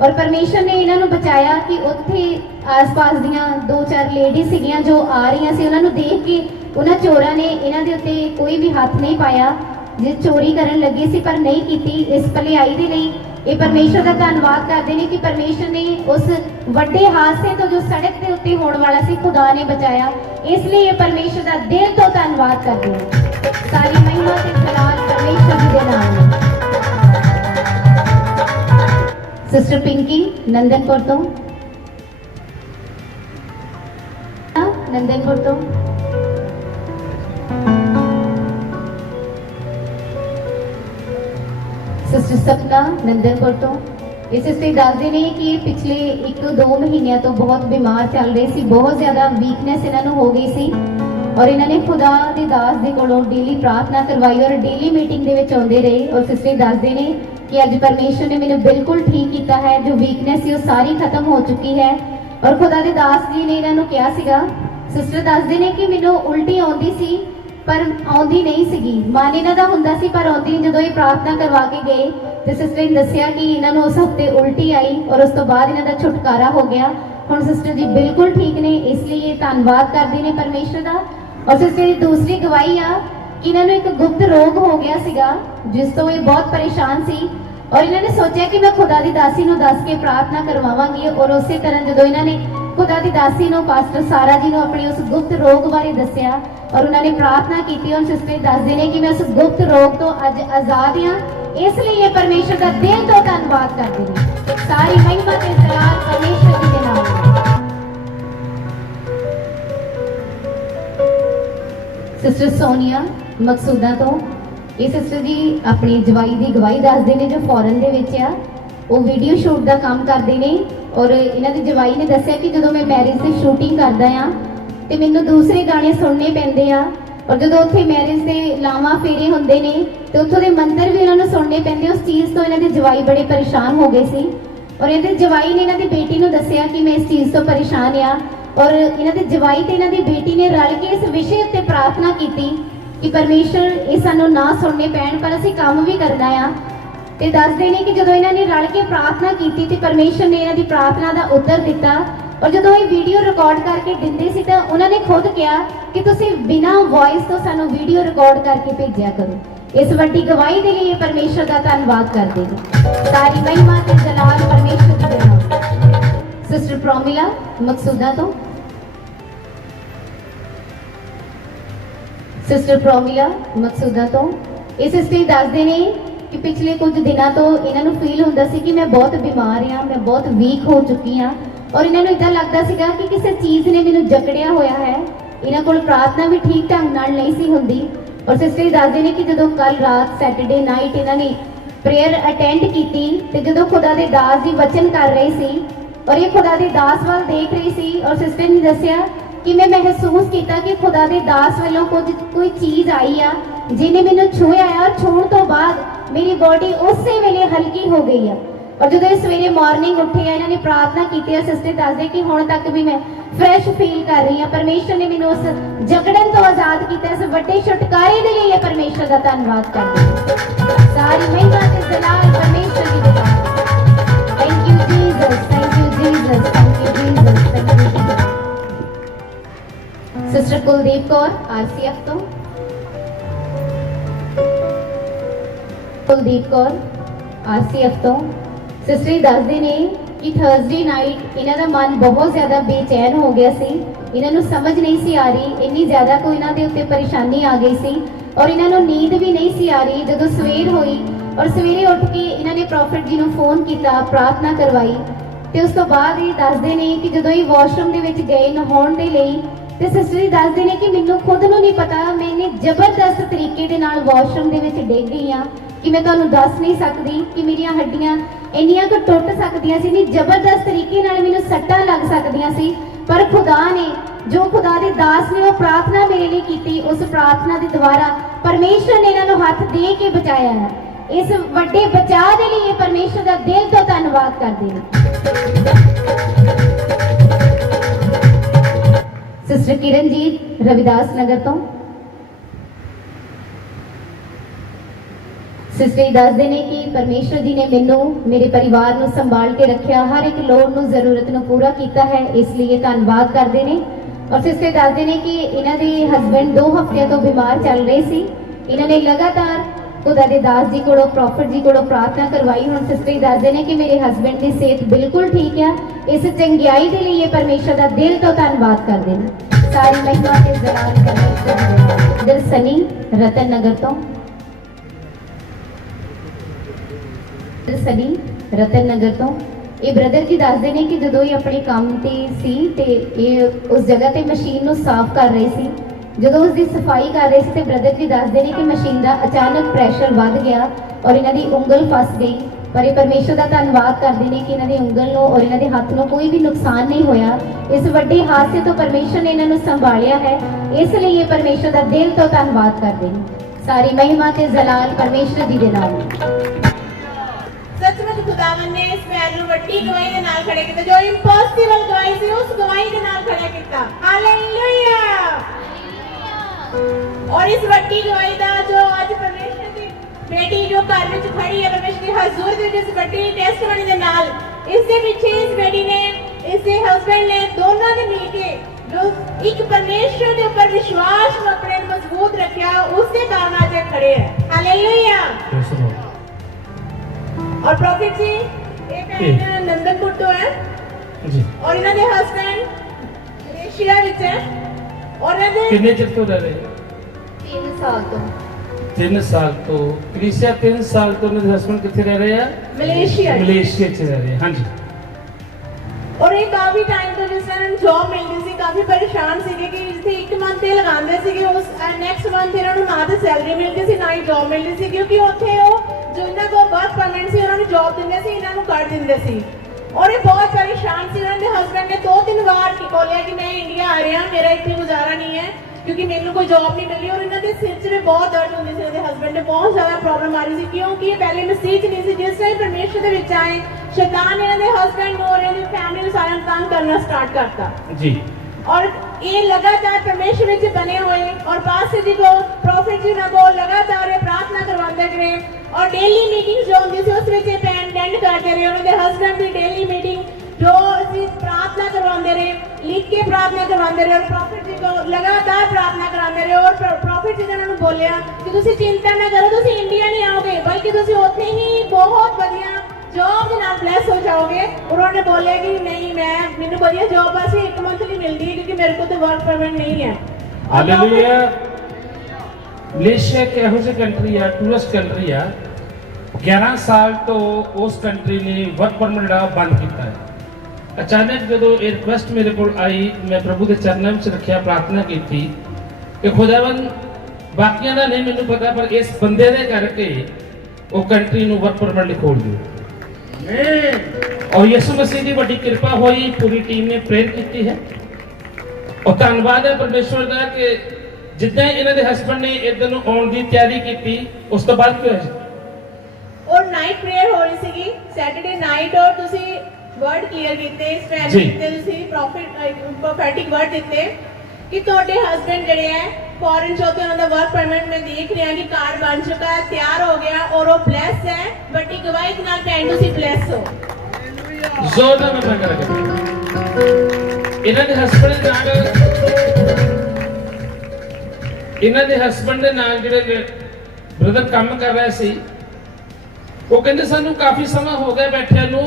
ਔਰ ਪਰਮੇਸ਼ਰ ਨੇ ਇਹਨਾਂ ਨੂੰ ਬਚਾਇਆ ਕਿ ਉੱਥੇ ਆਸ-ਪਾਸ ਦੀਆਂ 2-4 ਲੇਡੀ ਸੀਗੀਆਂ ਜੋ ਆ ਰਹੀਆਂ ਸੀ ਉਹਨਾਂ ਨੂੰ ਦੇਖ ਕੇ ਉਹਨਾਂ ਚੋਰਾਂ ਨੇ ਇਹਨਾਂ ਦੇ ਉੱਤੇ ਕੋਈ ਵੀ ਹੱਥ ਨਹੀਂ ਪਾਇਆ ਜੇ ਚੋਰੀ ਕਰਨ ਲੱਗੇ ਸੀ ਪਰ ਨਹੀਂ ਕੀਤੀ ਇਸ ਭਲਾਈ ਦੇ ਲਈ ਇਹ ਪਰਮੇਸ਼ਰ ਦਾ ਧੰਨਵਾਦ ਕਰਦੇ ਨੇ ਕਿ ਪਰਮੇਸ਼ਰ ਨੇ ਉਸ ਵੱਡੇ ਹਾਦਸੇ ਤੋਂ ਜੋ ਸੜਕ ਦੇ ਉੱਤੇ ਹੋਣ ਵਾਲਾ ਸੀ ਖੁਦਾ ਨੇ ਬਚਾਇਆ। ਇਸ ਲਈ ਇਹ ਪਰਮੇਸ਼ਰ ਦਾ ਦਿਲ ਤੋਂ ਧੰਨਵਾਦ ਕਰਦੇ ਨੇ। ਸਾਰੀ ਮਹਿਮਾ ਤੇ ਜਲਾਲ ਪਰਮੇਸ਼ਰ ਜੀ ਦੇ ਨਾਮ ਹੈ। ਸਿਸਟਰ ਪਿੰਕੀ ਨੰਦਨਪੁਰ ਤੋਂ, ਨੰਦਨਪੁਰ ਤੋਂ। ਸਿਸਟਰ ਸਪਨਾ ਨੰਦਨਪੁਰ ਤੋਂ। ਇਹ ਸਿਸਟਰ ਦੱਸਦੇ ਨੇ ਕਿ ਪਿਛਲੇ 1-2 ਮਹੀਨਿਆਂ ਤੋਂ ਬਹੁਤ ਬਿਮਾਰ ਚੱਲ ਰਹੇ ਸੀ, ਬਹੁਤ ਜ਼ਿਆਦਾ ਵੀਕਨੈਸ ਇਹਨਾਂ ਨੂੰ ਹੋ ਗਈ ਸੀ ਔਰ ਇਹਨਾਂ ਨੇ ਖੁਦਾ ਦੇ ਦਾਸ ਦੇ ਕੋਲੋਂ ਡੇਲੀ ਪ੍ਰਾਰਥਨਾ ਕਰਵਾਈ ਔਰ ਡੇਲੀ ਮੀਟਿੰਗ ਦੇ ਵਿੱਚ ਆਉਂਦੇ ਰਹੇ। ਔਰ ਸਿਸਟਰ ਦੱਸਦੇ ਨੇ ਕਿ ਅੱਜ ਪਰਮੇਸ਼ਰ ਨੇ ਮੈਨੂੰ ਬਿਲਕੁਲ ਠੀਕ ਕੀਤਾ ਹੈ, ਜੋ ਵੀਕਨੈਸ ਸੀ ਉਹ ਸਾਰੀ ਖਤਮ ਹੋ ਚੁੱਕੀ ਹੈ। ਔਰ ਖੁਦਾ ਦੇ ਦਾਸ ਜੀ ਨੇ ਇਹਨਾਂ ਨੂੰ ਕਿਹਾ ਸੀਗਾ, ਸਿਸਟਰ ਦੱਸਦੇ ਨੇ ਕਿ ਮੈਨੂੰ ਉਲਟੀ ਆਉਂਦੀ ਸੀ ਪਰ ਆਉਂਦੀ ਨਹੀਂ ਸੀਗੀ, ਮਨ ਇਹਨਾਂ ਦਾ ਹੁੰਦਾ ਸੀ ਪਰ ਆਉਂਦੀ ਨਹੀਂ। ਜਦੋਂ ਇਹ ਪ੍ਰਾਰਥਨਾ ਕਰਵਾ ਕੇ ਗਏ ਤੇ ਸਿਸਟਰ ਨੇ ਦੱਸਿਆ ਕਿ ਇਹਨਾਂ ਨੂੰ ਉਸ ਹਫਤੇ ਉਲਟੀ ਆਈ ਔਰ ਉਸ ਤੋਂ ਬਾਅਦ ਇਹਨਾਂ ਦਾ ਛੁਟਕਾਰਾ ਹੋ ਗਿਆ। ਹੁਣ ਸਿਸਟਰ ਜੀ ਬਿਲਕੁਲ ਠੀਕ ਨੇ, ਇਸ ਲਈ ਇਹ ਧੰਨਵਾਦ ਕਰਦੇ ਨੇ ਪਰਮੇਸ਼ਰ ਦਾ। ਔਰ ਸਿਸਟਰ ਦੀ ਦੂਸਰੀ ਗਵਾਹੀ ਆ ਕਿ ਇਹਨਾਂ ਨੂੰ ਇੱਕ ਗੁਪਤ ਰੋਗ ਹੋ ਗਿਆ ਸੀਗਾ ਜਿਸ ਤੋਂ ਇਹ ਬਹੁਤ ਪਰੇਸ਼ਾਨ ਸੀ ਔਰ ਇਹਨਾਂ ਨੇ ਸੋਚਿਆ ਕਿ ਮੈਂ ਖੁਦਾ ਦੀ ਦਾਸੀ ਨੂੰ ਦੱਸ ਕੇ ਪ੍ਰਾਰਥਨਾ ਕਰਵਾਵਾਂਗੀ। ਔਰ ਉਸੇ ਤਰ੍ਹਾਂ ਜਦੋਂ ਇਹਨਾਂ ਨੇ ਖੁਦਾ ਦੀ ਦਾਸੀ ਨੂੰ ਪਾਸਟਰ ਸਾਰਾ ਜੀ ਨੂੰ ਆਪਣੇ ਉਸ ਗੁਪਤ ਰੋਗ ਬਾਰੇ ਦੱਸਿਆ ਔਰ ਉਹਨਾਂ ਨੇ ਪ੍ਰਾਰਥਨਾ ਕੀਤੀ ਔਰ ਸਿਸਟਰ ਦੱਸਦੇ ਨੇ ਕਿ ਮੈਂ ਉਸ ਗੁਪਤ ਰੋਗ ਤੋਂ ਅੱਜ ਆਜ਼ਾਦ ਹਾਂ। ਇਸ ਲਈ ਇਹ ਪਰਮੇਸ਼ਰ ਦਾ ਦਿਲ ਤੋਂ ਧੰਨਵਾਦ ਕਰਦੇ ਨੇ। ਸਾਰੀ ਮਹਿਮਾ ਤੇ ਜਲਾਲ ਪਰਮੇਸ਼ਰ ਜੀ ਦੇ ਨਾਮ ਹੈ। ਸਿਸਟਰ ਸੋਨੀਆ ਮਕਸੂਦਾ ਤੋਂ। ਇਹ ਸਿਸਟਰ ਜੀ ਆਪਣੀ ਜਵਾਈ ਦੀ ਗਵਾਹੀ ਦੱਸਦੇ ਨੇ ਜੋ ਫੋਰਨ ਦੇ ਵਿੱਚ ਆ। ਉਹ ਵੀਡੀਓ ਸ਼ੂਟ ਦਾ ਕੰਮ ਕਰਦੇ ਨੇ ਔਰ ਇਹਨਾਂ ਦੀ ਜਵਾਈ ਨੇ ਦੱਸਿਆ ਕਿ ਜਦੋਂ ਮੈਂ ਮੈਰਿਜ ਦੀ ਸ਼ੂਟਿੰਗ ਕਰਦਾ ਆ ਤੇ ਮੈਨੂੰ ਦੂਸਰੇ ਗਾਣੇ ਸੁਣਨੇ ਪੈਂਦੇ ਆ ਔਰ ਜਦੋਂ ਉੱਥੇ ਮੈਰਿਜ ਦੇ ਲਾਵਾਂ ਫੇਰੇ ਹੁੰਦੇ ਨੇ ਤੇ ਉੱਥੋਂ ਦੇ ਮੰਤਰ ਵੀ ਇਹਨਾਂ ਨੂੰ ਸੁਣਨੇ ਪੈਂਦੇ। ਉਸ ਚੀਜ਼ ਤੋਂ ਇਹਨਾਂ ਦੇ ਜਵਾਈ ਬੜੇ ਪਰੇਸ਼ਾਨ ਹੋ ਗਏ ਸੀ ਔਰ ਇਹਦੇ ਜਵਾਈ ਨੇ ਇਹਨਾਂ ਦੀ ਬੇਟੀ ਨੂੰ ਦੱਸਿਆ ਕਿ ਮੈਂ ਇਸ ਚੀਜ਼ ਤੋਂ ਪਰੇਸ਼ਾਨ ਆ ਔਰ ਇਹਨਾਂ ਦੇ ਜਵਾਈ ਤੇ ਇਹਨਾਂ ਦੀ ਬੇਟੀ ਨੇ ਰਲ ਕੇ ਇਸ ਵਿਸ਼ੇ ਉੱਤੇ ਪ੍ਰਾਰਥਨਾ ਕੀਤੀ ਕਿ ਪਰਮੇਸ਼ਰ ਇਹ ਸਾਨੂੰ ਨਾ ਸੁਣਨੇ ਪੈਣ ਪਰ ਅਸੀਂ ਕੰਮ ਵੀ ਕਰਨਾ ਆ। ਤੇ ਦੱਸਦੇ ਨੇ ਕਿ ਜਦੋਂ ਇਹਨਾਂ ਨੇ ਰਲ ਕੇ ਪ੍ਰਾਰਥਨਾ ਕੀਤੀ ਤੇ ਪਰਮੇਸ਼ਰ ਨੇ ਇਹਨਾਂ ਦੀ ਪ੍ਰਾਰਥਨਾ ਦਾ ਉੱਤਰ ਦਿੱਤਾ ਔਰ ਜਦੋਂ ਇਹ ਵੀਡੀਓ ਰਿਕਾਰਡ ਕਰਕੇ ਦਿੰਦੇ ਸੀ ਤਾਂ ਉਹਨਾਂ ਨੇ ਖੁਦ ਕਿਹਾ ਕਿ ਤੁਸੀਂ ਬਿਨਾਂ ਵੌਇਸ ਤੋਂ ਸਾਨੂੰ ਵੀਡੀਓ ਰਿਕਾਰਡ ਕਰਕੇ ਭੇਜਿਆ ਕਰੋ। ਇਸ ਵੱਡੀ ਗਵਾਹੀ ਦੇ ਲਈ ਇਹ ਪਰਮੇਸ਼ਰ ਦਾ ਧੰਨਵਾਦ ਕਰਦੇ ਨੇ। ਸਾਰੀ ਮਹਿਮਾ ਤੇ ਜਲਾਲ ਪਰਮੇਸ਼ਰ ਦੀ ਦੇ ਨਾਮ। ਸਿਸਟਰ ਪ੍ਰੋਮਿਲਾ ਮਕਸੂਦਾ ਤੋਂ। ਸਿਸਟਰ ਪ੍ਰੋਮਿਲਾ ਮਕਸੂਦਾ ਤੋਂ। ਇਹ ਸਿਸਟਰ ਦੱਸਦੇ ਨੇ ਕਿ ਪਿਛਲੇ ਕੁਝ ਦਿਨਾਂ ਤੋਂ ਇਹਨਾਂ ਨੂੰ ਫੀਲ ਹੁੰਦਾ ਸੀ ਕਿ ਮੈਂ ਬਹੁਤ ਬਿਮਾਰ ਹਾਂ, ਮੈਂ ਬਹੁਤ ਵੀਕ ਹੋ ਚੁੱਕੀ ਹਾਂ ਔਰ ਇਹਨਾਂ ਨੂੰ ਇਦਾਂ ਲੱਗਦਾ ਸੀਗਾ ਕਿ ਕਿਸੇ ਚੀਜ਼ ਨੇ ਮੈਨੂੰ ਜਕੜਿਆ ਹੋਇਆ ਹੈ। ਇਹਨਾਂ ਕੋਲ ਪ੍ਰਾਰਥਨਾ ਵੀ ਠੀਕ ਢੰਗ ਨਾਲ ਨਹੀਂ ਸੀ ਹੁੰਦੀ। ਔਰ ਸਿਸਟਰ ਦੱਸਦੇ ਨੇ ਕਿ ਜਦੋਂ ਕੱਲ ਰਾਤ ਸੈਟਰਡੇ ਨਾਈਟ ਇਹਨਾਂ ਨੇ ਪ੍ਰੇਅਰ ਅਟੈਂਡ ਕੀਤੀ ਤੇ ਜਦੋਂ ਖੁਦਾ ਦੇ ਦਾਸ ਜੀ ਵਚਨ ਕਰ ਰਹੇ ਸੀ ਔਰ ਇਹ ਖੁਦਾ ਦੇ ਦਾਸ ਵੱਲ ਦੇਖ ਰਹੀ ਸੀ ਔਰ ਸਿਸਟਰ ਨੇ ਦੱਸਿਆ ਕਿ ਮੈਂ ਮਹਿਸੂਸ ਕੀਤਾ ਕਿ ਖੁਦਾ ਦੇ ਦਾਸ ਵੱਲੋਂ ਕੋਈ ਚੀਜ਼ ਆਈ ਆ ਜਿਹਨੇ ਮੈਨੂੰ ਛੂਹਿਆ ਆ। ਛੂਹਣ ਤੋਂ ਬਾਅਦ ਮੇਰੀ ਬੋਡੀ ਉਸੇ ਵੇਲੇ ਹਲਕੀ ਹੋ ਗਈ ਆ ਔਰ ਜਦੋਂ ਇਹ ਸਵੇਰੇ ਮਾਰਨਿੰਗ ਉੱਠੇ ਆ ਇਹਨਾਂ ਨੇ ਪ੍ਰਾਰਥਨਾ ਕੀਤੀ ਆ। ਸਿਸਟਰ ਦੱਸਦੇ ਕਿ ਹੁਣ ਤੱਕ ਵੀ ਮੈਂ ਫਰੈਸ਼ ਫੀਲ ਕਰ ਰਹੀ ਹਾਂ। ਪਰਮੇਸ਼ਰ ਨੇ ਮੈਨੂੰ ਉਸ ਜਕੜਨ ਤੋਂ ਆਜ਼ਾਦ ਕੀਤਾ। ਇਸ ਵੱਡੇ ਛੁਟਕਾਰੇ ਦੇ ਲਈ ਇਹ ਪਰਮੇਸ਼ਰ ਦਾ ਧੰਨਵਾਦ ਕਰਦੇ ਹਾਂ। ਸਾਰੀ ਮਹਿਮਾ ਤੇ ਜਲਾਲ ਪਰਮੇਸ਼ਰ ਜੀ ਦੇ ਨਾਮ। Thank you Jesus, thank you Jesus, thank you Jesus, thank you Jesus. Sister Kuldeep Kaur RCF ਤੋਂ। ਕੁਲਦੀਪ ਕੌਰ ਆਰਸੀਐਫ ਤੋਂ। ਸਿਸਟਰ ਦੱਸਦੇ ਨੇ ਕਿ ਥਰਸਡੇ ਨਾਈਟ ਇਹਨਾਂ ਦਾ ਮਨ ਬਹੁਤ ਜ਼ਿਆਦਾ ਬੇਚੈਨ ਹੋ ਗਿਆ ਸੀ। ਇਹਨਾਂ ਨੂੰ ਸਮਝ ਨਹੀਂ ਸੀ ਆ ਰਹੀ, ਇੰਨੀ ਜ਼ਿਆਦਾ ਕੋਈ ਇਹਨਾਂ ਦੇ ਉੱਤੇ ਪਰੇਸ਼ਾਨੀ ਆ ਗਈ ਸੀ ਔਰ ਇਹਨਾਂ ਨੂੰ ਨੀਂਦ ਵੀ ਨਹੀਂ ਸੀ ਆ ਰਹੀ। ਜਦੋਂ ਸਵੇਰ ਹੋਈ ਔਰ ਸਵੇਰੇ ਉੱਠ ਕੇ ਇਹਨਾਂ ਨੇ ਪ੍ਰੋਫਿਟ ਜੀ ਨੂੰ ਫੋਨ ਕੀਤਾ, ਪ੍ਰਾਰਥਨਾ ਕਰਵਾਈ ਤੇ ਉਸ ਤੋਂ ਬਾਅਦ ਇਹ ਦੱਸਦੇ ਨੇ ਕਿ ਜਦੋਂ ਇਹ ਵਾਸ਼ਰੂਮ ਦੇ ਵਿੱਚ ਗਏ ਨਹਾਉਣ ਦੇ ਲਈ ਤੇ ਸਿਸਟਰ ਜੀ ਦੱਸਦੇ ਨੇ ਕਿ ਮੈਨੂੰ ਖੁਦ ਨੂੰ ਨਹੀਂ ਪਤਾ, ਮੈਨੇ ਜ਼ਬਰਦਸਤ ਤਰੀਕੇ ਦੇ ਨਾਲ ਵਾਸ਼ਰੂਮ ਦੇ ਵਿੱਚ ਡਿੱਗ ਗਈ ਆ ਕਿ ਮੈਂ ਤੁਹਾਨੂੰ ਦੱਸ ਨਹੀਂ ਸਕਦੀ ਕਿ ਮੇਰੀਆਂ ਹੱਡੀਆਂ ਇੰਨੀਆਂ ਕੁ ਟੁੱਟ ਸਕਦੀਆਂ ਸੀ, ਨਹੀਂ ਜ਼ਬਰਦਸਤ ਤਰੀਕੇ ਨਾਲ ਮੈਨੂੰ ਸੱਟਾਂ ਲੱਗ ਸਕਦੀਆਂ ਸੀ। ਪਰ ਖੁਦਾ ਨੇ, ਜੋ ਖੁਦਾ ਦੇ ਦਾਸ ਨੇ ਉਹ ਪ੍ਰਾਰਥਨਾ ਮੇਰੇ ਲਈ ਕੀਤੀ, ਉਸ ਪ੍ਰਾਰਥਨਾ ਦੇ ਦੁਆਰਾ ਪਰਮੇਸ਼ਰ ਨੇ ਇਹਨਾਂ ਨੂੰ ਹੱਥ ਦੇ ਕੇ ਬਚਾਇਆ ਹੈ। ਇਸ ਵੱਡੇ ਬਚਾਅ ਦੇ ਲਈ ਇਹ ਪਰਮੇਸ਼ਰ ਦਾ ਦਿਲ ਤੋਂ ਧੰਨਵਾਦ ਕਰਦੇ ਨੇ। ਸਿਸਟਰ ਕਿਰਨਜੀਤ ਰਵਿਦਾਸ ਨਗਰ ਤੋਂ। ਸਿਸਟਰ ਦੱਸਦੇ ਨੇ ਕਿ ਪਰਮੇਸ਼ਰ ਜੀ ਨੇ ਮੈਨੂੰ, ਮੇਰੇ ਪਰਿਵਾਰ ਨੂੰ ਸੰਭਾਲ ਕੇ ਰੱਖਿਆ, ਹਰ ਇੱਕ ਲੋੜ ਨੂੰ, ਜ਼ਰੂਰਤ ਨੂੰ ਪੂਰਾ ਕੀਤਾ ਹੈ, ਇਸ ਲਈ ਇਹ ਧੰਨਵਾਦ ਕਰਦੇ ਨੇ। ਔਰ ਸਿਸਟਰ ਦੱਸਦੇ ਨੇ ਕਿ ਇਹਨਾਂ ਦੇ ਹਸਬੈਂਡ 2 ਹਫ਼ਤਿਆਂ ਤੋਂ ਬਿਮਾਰ ਚੱਲ ਰਹੇ ਸੀ। ਇਹਨਾਂ ਨੇ ਲਗਾਤਾਰ खुदा दे दास जी कोलों प्रॉफिट जी कोलों प्रार्थना करवाई। हुण सिस्टर जी दसदे ने कि मेरे हस्बैंड की सेहत बिल्कुल ठीक है। इस चंगियाई के लिए परमेश्वर का दिल तो धन्नवाद करते हैं। सारी महिमा के जलाल परमेश्वर दिल सनी रतन नगर तो सनी रतन नगर तो ये ब्रदर जी दसदे ने कि जदों ये अपने काम ते सी ते ये उस जगह ते मशीन नूं साफ कर रहे सी, जदों उसकी सफाई कर रहे थे तो ब्रदर जी दसदे ने कि मशीन का अचानक प्रैशर बढ़ गया और इन्हां दी उंगल फस गई। पर ये परमेश्वर का धन्नवाद करते हैं कि इन्हां दी उंगल नूं और इन्हां दे हत्थ नूं कोई भी नुकसान नहीं होया। इस वड्डे हादसे तो परमेश्वर ने इन्हां नूं संभालिया है, इसलिए ये परमेश्वर का दिल तो धन्नवाद करते हैं। सारी महिमा ते जलाल परमेश्वर जी दे नाम। सचमुच खुदावन ने इस पैर ਨੂੰ ਵੱਡੀ ਗਵਾਹੀ ਦੇ ਨਾਲ ਖੜੇ ਕੀਤਾ, ਜੋ ਇੰਪੋਸੀਬਲ ਗਵਾਹੀ ਸੀ ਉਸ ਗਵਾਹੀ ਦੇ ਨਾਲ ਖੜਾ ਕੀਤਾ। ਹਾਲੇਲੂਇਆ। और इस ਵੱਡੀ ਗਵਾਹੀ ਦਾ ਜੋ ਅੱਜ ਪਰਮੇਸ਼ਰ ਦੀ ਬੇਟੀ ਜੋ ਘਰ ਵਿੱਚ ਖੜੀ ਹੈ ਪਰਮੇਸ਼ਰ ਦੀ ਹਜ਼ੂਰ ਦੇ ਵਿੱਚ ਇਸ ਵੱਡੀ ਟੈਸਟਮਨੀ ਦੇ ਨਾਲ, ਇਸ ਦੇ ਪਿੱਛੇ ਇਸ ਬੇਟੀ ਨੇ ਇਸ ਦੇ ਹਸਬੰਡ ਨੇ ਦੋਨਾਂ ਨੇ ਮਿਲ ਕੇ ਜੋ ਇੱਕ ਪਰਮੇਸ਼ਰ ਦੇ ਉੱਪਰ ਵਿਸ਼ਵਾਸ ਨੂੰ ਆਪਣੇ ਮਜ਼ਬੂਤ ਰੱਖਿਆ, ਉਸ ਦੇ ਕਾਰਨ ਅੱਜ ਇਹ ਖੜੇ ਹੈ। ਹਾਲੇਲੂਇਆ। और प्रॉफिट जी ये भैन नंदनपुर तो है जी और इन्हां दे हस्बैंड मलेशिया विच है और इन्हां दे कितने चिर तो रह रहे 3 साल तो 3 साल तो क्रिसिया 3 साल तो उनके हस्बैंड कितने रह रहे हैं? मलेशिया मलेशिया च रह रहे हैं। हाँ जी। और ये काफी टाइम तो जिस तरह जॉब मिलती सी काफी परेशान सीगे कि जिथे 1 मंथ ते लगांदे सीगे उस नेक्स्ट मंथ इन्हां नूं ना ते सैलरी मिलती सी ना ही जॉब मिलती सी, क्योंकि उत्थे ਉਹ जो इन्होंने को वर्क परमिट सी उन्होंने जॉब दिंदे सी, इन्होंने कट दिंदे सी और ये बहुत परेशान सी। उन्होंने हस्बैंड ने 2-3 बार बोलिया कि मैं इंडिया आ रहा, मेरा इतने गुजारा नहीं है क्योंकि मैंने कोई जॉब नहीं मिली। और इन्होंने सिर च बहुत दर्द होंदी सी, हस्बैंड ने बहुत ज्यादा प्रॉब्लम आ रही थी क्योंकि ये पहले मसीह च नहीं सी। जिस तरह परमेश्वर के विच आए शैतान ने इन्होंने हस्बैंड और इन्होंने फैमिली को सारा तंग करना स्टार्ट करता जी। और ये लगातार परमेश्वर में बने हुए और पास्टर जी को प्रॉफिट जी को लगातार प्रार्थना करवाते रहे और डेली मीटिंग जो होंगी सी उस विच अटेंड करते रहे। उन्होंने हस्बैंड की डेली मीटिंग जो प्रार्थना करवाते रहे, लिख के प्रार्थना करवाते रहे और प्रॉफिट जी को लगातार प्रार्थना कराते रहे। और प्रॉफिट जी ने उन्होंने बोलिया कि तुसी चिंता ना करो, तुसी इंडिया नहीं आओगे बल्कि तुसी उत्थे ही बहुत बढ़िया जॉब के नाल ब्लेस हो जाओगे। उन्होंने बोलिया कि नहीं मैंने बढ़िया जॉब बस 1 मंथ नहीं मिलती है क्योंकि मेरे को तो वर्क परमिट नहीं है। हालेलुया। मलेशिया एक ਇਹੋ ਜਿਹੀ ਕੰਟਰੀ ਆ, ਟੂਰਿਸਟ ਕੰਟਰੀ ਆ। 11 ਸਾਲ ਤੋਂ ਉਸ ਕੰਟਰੀ ਨੇ ਵਰਕ ਪਰਮਿਟ ਜਿਹੜਾ ਬੰਦ ਕੀਤਾ ਹੈ। ਅਚਾਨਕ ਜਦੋਂ ਇਹ ਰਿਕੁਐਸਟ ਮੇਰੇ ਕੋਲ ਆਈ, ਮੈਂ ਪ੍ਰਭੂ ਦੇ ਚਰਨਾਂ ਵਿੱਚ ਰੱਖਿਆ, ਪ੍ਰਾਰਥਨਾ ਕੀਤੀ ਕਿ ਖੁਦਾਵੰਦ ਬਾਕੀਆਂ ਦਾ ਨਹੀਂ ਮੈਨੂੰ ਪਤਾ ਪਰ ਇਸ ਬੰਦੇ ਦੇ ਕਰਕੇ ਉਹ ਕੰਟਰੀ ਨੂੰ ਵਰਕ ਪਰਮਿਟ ਲਈ ਖੋਲ ਦਿਓ। और यीशु मसीह की बड़ी कृपा हुई, पूरी टीम ने प्रेयर की है और धन्यवाद है परमेश्वर का कि जिद्दां इन्हां दे हस्बैंड ने इधर नूं आउण दी तैयारी की उस तो बाद क्या होया और नाइट प्रेयर हो रही सी सैटरडे नाइट और तुसी वर्ड क्लियर कीते इस पैर कीते तुसी प्रोफेटिक वर्ड दिते कि ਤੁਹਾਡੇ हस्बैंड ਜਿਹੜੇ ਹੈ फॉरेन चौथे उन्होंने वर्क परमिट में देख रहे हैं कि कार्ड बन चुका है, तैयार हो गया और वो ब्लेस है। बड़ी गवाही के नाल भैन तुसी ब्लेस हो। जोर नाल मैं करा इन्हां दे हस्बैंड दे नाल ਜਿਹੜੇ ब्रदर ਕੰਮ ਕਰ ਰਿਹਾ ਸੀ ਉਹ ਕਹਿੰਦੇ ਸਾਨੂੰ ਕਾਫੀ ਸਮਾਂ ਹੋ ਗਿਆ ਬੈਠਿਆਂ ਨੂੰ,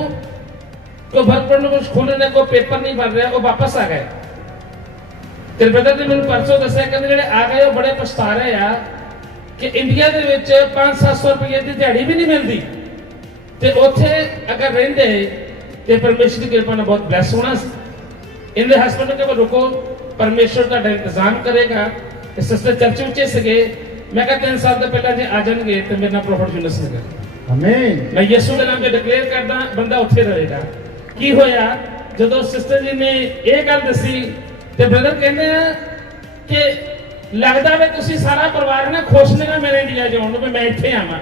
ਕੋਈ ਵਰਕ ਪਰਮਿਟ ਕੁਝ ਖੋਲ੍ਹਣੇ ਕੋਈ ਪੇਪਰ ਨਹੀਂ ਬਣ ਰਿਹਾ, ਉਹ ਵਾਪਸ ਆ ਗਏ। ਤੇ ਬ੍ਰਦਰ ਨੇ ਮੈਨੂੰ ਪਰਸੋਂ ਦੱਸਿਆ ਕਹਿੰਦੇ ਜਿਹੜੇ ਆ ਗਏ ਉਹ ਬੜੇ ਪਛਤਾ ਰਹੇ ਆ ਕਿ ਇੰਡੀਆ ਦੇ ਵਿੱਚ 500-700 ਰੁਪਏ ਦੀ ਦਿਹਾੜੀ ਵੀ ਨਹੀਂ ਮਿਲਦੀ ਤੇ ਉੱਥੇ ਅਗਰ ਰਹਿੰਦੇ ਤੇ ਪਰਮੇਸ਼ਰ ਦੀ ਕਿਰਪਾ ਨਾਲ ਬਹੁਤ ਬਲੈਸ ਹੋਣਾ ਸੀ। ਇਹਦੇ ਹਸਬੰਡ ਨੇ ਕਿਹਾ ਰੁਕੋ, ਪਰਮੇਸ਼ਰ ਤੁਹਾਡਾ ਇੰਤਜ਼ਾਮ ਕਰੇਗਾ। ਤੇ ਸਿਸਟਰ ਚਰਚ ਵਿੱਚ ਸੀਗੇ, ਮੈਂ ਕਿਹਾ 3 ਸਾਲ ਤੋਂ ਪਹਿਲਾਂ ਜੇ ਆ ਜਾਣਗੇ ਤੇ ਮੇਰੇ ਨਾਲ ਪ੍ਰੋਫਿਟ ਯੂਨਸ ਨੇ ਕਰ ਆਮੀਨ। ਮੈਂ ਯਿਸੂ ਦੇ ਨਾਮ ਤੇ ਡਿਕਲੇਅਰ ਕਰਦਾ ਬੰਦਾ ਉੱਥੇ ਰਹੇਗਾ। ਕੀ ਹੋਇਆ ਜਦੋਂ ਸਿਸਟਰ ਜੀ ਨੇ ਇਹ ਗੱਲ ਦੱਸੀ ਤੇ ਬ੍ਰਦਰ ਕਹਿੰਦੇ ਆ ਕਿ ਲੱਗਦਾ ਵੇ ਤੁਸੀਂ ਸਾਰਾ ਪਰਿਵਾਰ ਨਾ ਖੁਸ਼ ਨੇ ਮੇਰੇ ਇੰਡੀਆ ਜਾਣ ਨੂੰ ਵੀ ਮੈਂ ਇੱਥੇ ਆਵਾਂ।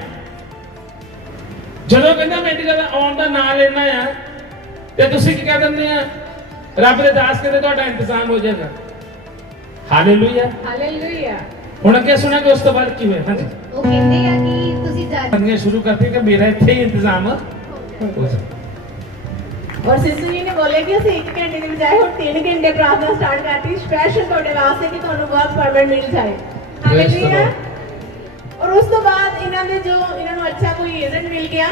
ਜਦੋਂ ਕਹਿੰਦਾ ਮੈਂ ਇੰਡੀਆ ਦਾ ਆਉਣ ਦਾ ਨਾਂ ਲੈਣਾ ਆ ਤੇ ਤੁਸੀਂ ਕੀ ਕਹਿ ਦਿੰਦੇ ਆ, ਰੱਬ ਦੇ ਦਾਸ ਕਹਿੰਦੇ ਤੁਹਾਡਾ ਇੰਤਜ਼ਾਮ ਹੋ ਜਾਏਗਾ। Hallelujah hallelujah. ਹੁਣ ਅੱਗੇ ਸੁਣਾਂਗੇ ਉਸ ਤੋਂ ਬਾਅਦ ਕੀ ਹੋਇਆ। ਹਾਂਜੀ ਉਹ ਕਹਿੰਦੇ ਆ ਕਿ ਤੁਸੀਂ ਜਾ ਸ਼ੁਰੂ ਕਰਤੀ ਕਿ ਮੇਰਾ ਇੱਥੇ ਹੀ ਇੰਤਜ਼ਾਮ ਹੋ ਜਾਏ। और सिस्टर जी ने बोले कि ਅਸੀਂ 1 ਘੰਟੇ ਦੀ ਬਜਾਏ ਹੁਣ 3 ਘੰਟੇ ਪ੍ਰਾਰਥਨਾ ਸਟਾਰਟ ਕਰਤੀ ਸਪੈਸ਼ਲ ਤੁਹਾਡੇ ਵਾਸਤੇ ਕਿ ਤੁਹਾਨੂੰ ਵਰਕ ਪਰਮਿਟ ਮਿਲ ਜਾਏ। ਹਾਲੇਲੂਇਆ। ਔਰ ਉਸ ਤੋਂ ਬਾਅਦ ਇਹਨਾਂ ਦੇ ਜੋ ਇਹਨਾਂ ਨੂੰ ਅੱਛਾ ਕੋਈ ਏਜੰਟ ਮਿਲ ਗਿਆ,